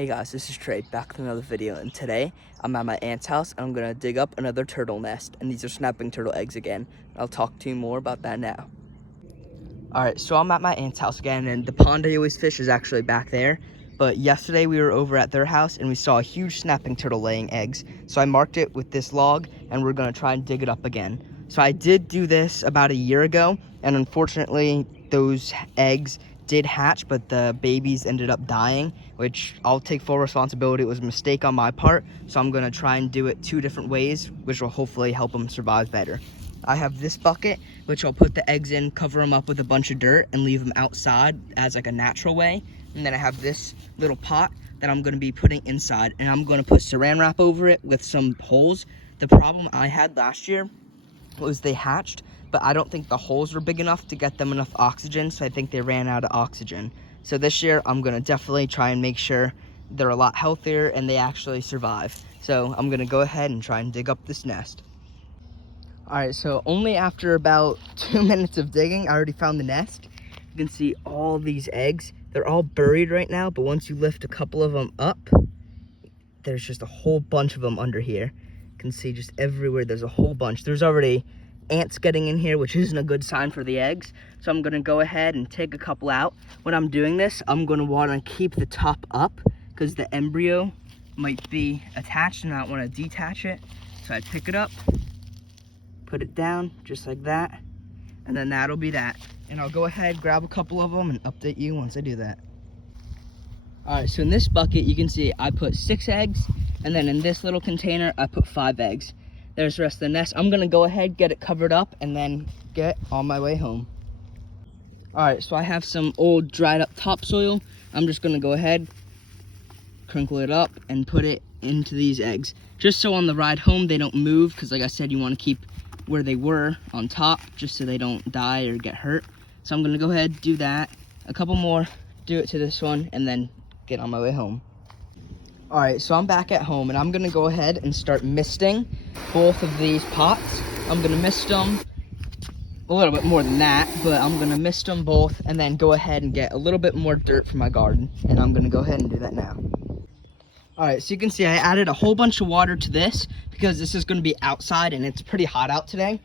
Hey guys, this is Trey, back with another video, and today I'm at my aunt's house and I'm gonna dig up another turtle nest, and these are snapping turtle eggs again. I'll talk to you more about that now. Alright, so I'm at my aunt's house again, and the pond I always fish is actually back there, but yesterday we were over at their house and we saw a huge snapping turtle laying eggs, so I marked it with this log and we're gonna try and dig it up again. So I did do this about a year ago, and unfortunately those eggs did hatch, but the babies ended up dying, which I'll take full responsibility. It was a mistake on my part, so I'm gonna try and do it 2 different ways, which will hopefully help them survive better. I have this bucket, which I'll put the eggs in, cover them up with a bunch of dirt, and leave them outside as like a natural way. And then I have this little pot that I'm gonna be putting inside, and I'm gonna put saran wrap over it with some holes. The problem I had last year was they hatched, but I don't think the holes were big enough to get them enough oxygen, so I think they ran out of oxygen. So this year, I'm gonna definitely try and make sure they're a lot healthier and they actually survive. So I'm gonna go ahead and try and dig up this nest. All right, so only after about 2 minutes of digging, I already found the nest. You can see all these eggs. They're all buried right now, but once you lift a couple of them up, there's just a whole bunch of them under here. You can see just everywhere, there's a whole bunch. There's already ants getting in here, which isn't a good sign for the eggs. So I'm gonna go ahead and take a couple out. When I'm doing this, I'm gonna wanna keep the top up because the embryo might be attached and I don't wanna detach it. So I pick it up, put it down just like that, and then that'll be that. And I'll go ahead, grab a couple of them and update you once I do that. All right, so in this bucket, you can see I put 6 eggs, and then in this little container, I put 5 eggs. There's the rest of the nest. I'm gonna go ahead, get it covered up, and then get on my way home. All right, so I have some old dried up topsoil. I'm just gonna go ahead, crinkle it up, and put it into these eggs. Just so on the ride home, they don't move, because like I said, you wanna keep where they were on top, just so they don't die or get hurt. So I'm gonna go ahead, do that. A couple more, do it to this one, and then get on my way home. All right, so I'm back at home and I'm gonna go ahead and start misting both of these pots. I'm gonna mist them a little bit more than that, but I'm gonna mist them both and then go ahead and get a little bit more dirt for my garden, and I'm gonna go ahead and do that now. All right, so you can see I added a whole bunch of water to this because this is gonna be outside and it's pretty hot out today.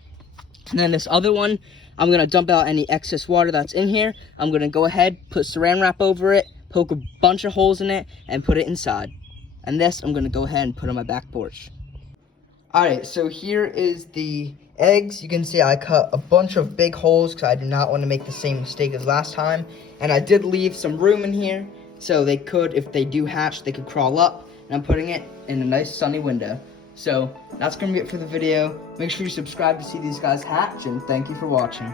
And then this other one, I'm gonna dump out any excess water that's in here. I'm gonna go ahead, put saran wrap over it, poke a bunch of holes in it, and put it inside. And this, I'm gonna go ahead and put on my back porch. All right, so here is the eggs. You can see I cut a bunch of big holes because I do not want to make the same mistake as last time. And I did leave some room in here, so they could, if they do hatch, they could crawl up. And I'm putting it in a nice sunny window. So that's gonna be it for the video. Make sure you subscribe to see these guys hatch, and thank you for watching.